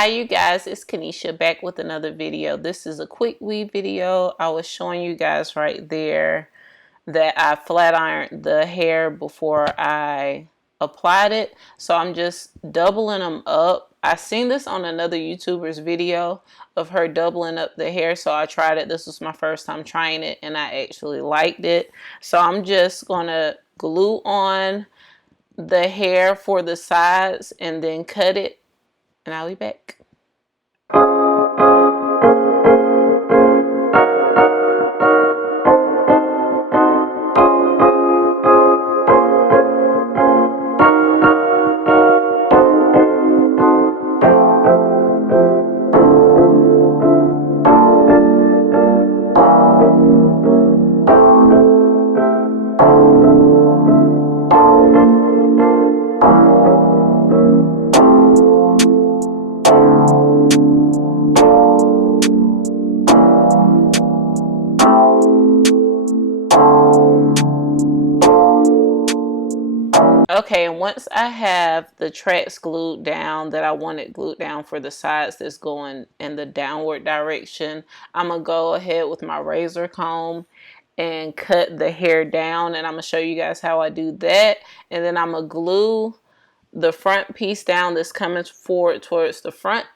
Hi you guys, it's Konisha back with another video. This is a quick weave video. I was showing you guys right there that I flat ironed the hair before I applied it. So I'm just doubling them up. I seen this on another YouTuber's video of her doubling up the hair. So I tried it. This was my first time trying it and I actually liked it. So I'm just gonna glue on the hair for the sides and then cut it. And I'll be back. Okay, and once I have the tracks glued down that I wanted glued down for the sides that's going in the downward direction, I'm going to go ahead with my razor comb and cut the hair down, and I'm going to show you guys how I do that. And then I'm going to glue the front piece down that's coming forward towards the front.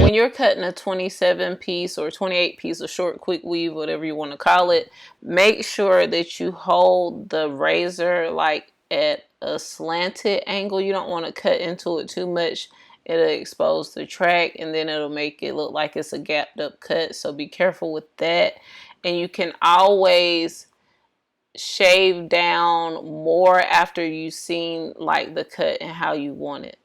When you're cutting a 27 piece or 28 piece of short quick weave, whatever you want to call it, make sure that you hold the razor like at a slanted angle. You don't want to cut into it too much. It'll expose the track and then it'll make it look like it's a gapped up cut. So be careful with that. And you can always shave down more after you've seen like the cut and how you want it.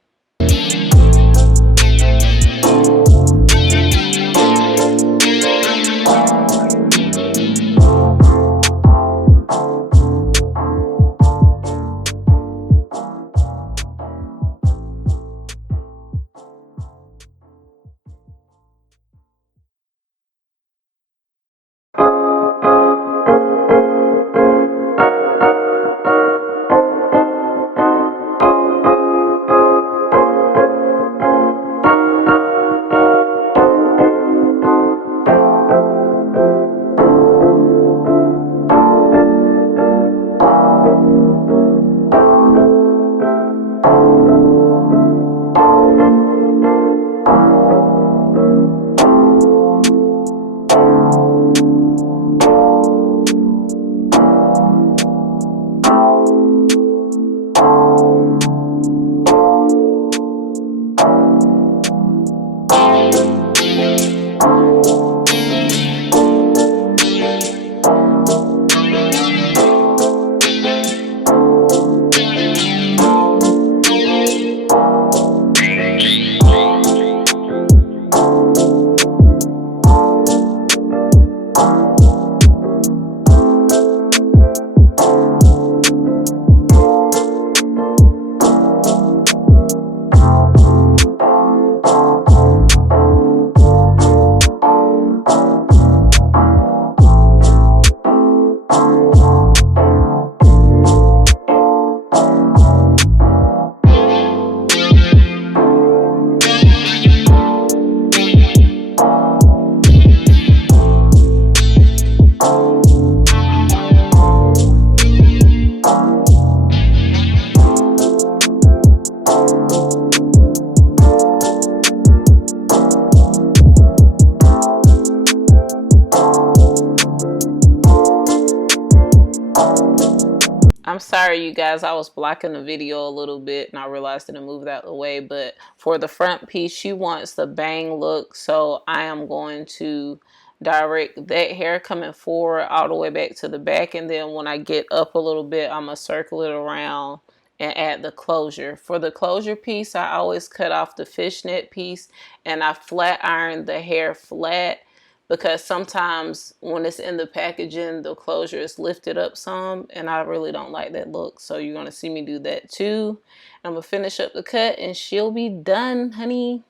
I'm sorry, you guys. I was blocking the video a little bit and I realized to move that away. But for the front piece, she wants the bang look. So I am going to direct that hair coming forward all the way back to the back. And then when I get up a little bit, I'm going to circle it around and add the closure. For the closure piece, I always cut off the fishnet piece and I flat iron the hair flat, because sometimes when it's in the packaging, the closure is lifted up some, and I really don't like that look. So you're going to see me do that too. I'm going to finish up the cut and she'll be done, honey.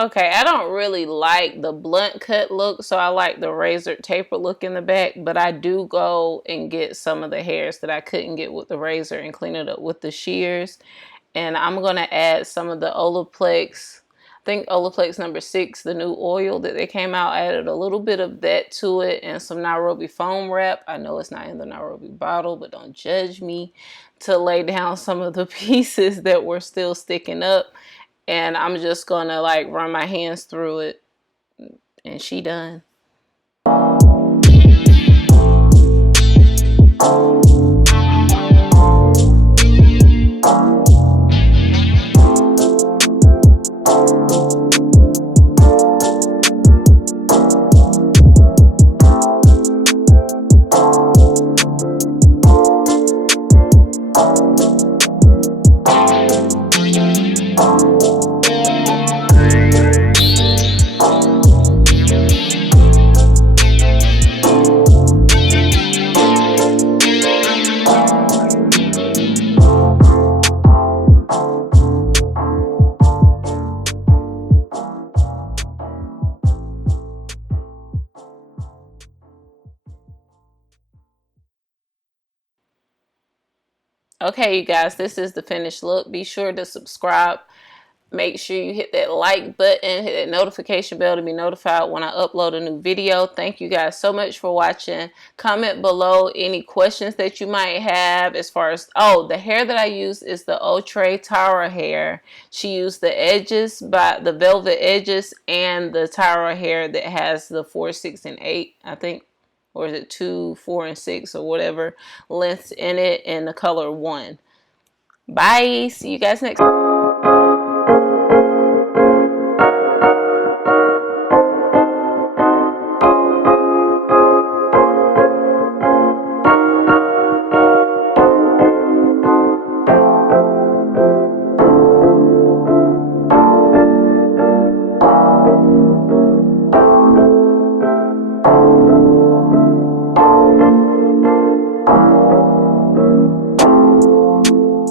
Okay, I don't really like the blunt cut look, so I like the razor taper look in the back, but I do go and get some of the hairs that I couldn't get with the razor and clean it up with the shears. And I'm going to add some of the olaplex, I think olaplex number 6, the new oil that they came out, added a little bit of that to it and some Nairobi foam wrap. I know it's not in the Nairobi bottle, but don't judge me, to lay down some of the pieces that were still sticking up. And I'm just gonna like run my hands through it and she done. Okay, you guys, this is the finished look. Be sure to subscribe. Make sure you hit that like button, hit that notification bell to be notified when I upload a new video. Thank you guys so much for watching. Comment below any questions that you might have as far as, oh, the hair that I use is the Outre Tara hair. She used the edges, by the velvet edges, and the Tara hair that has the 4, 6, and 8, I think. Or is it 2, 4, and 6 or whatever lengths in it, and the color 1. Bye. See you guys next time.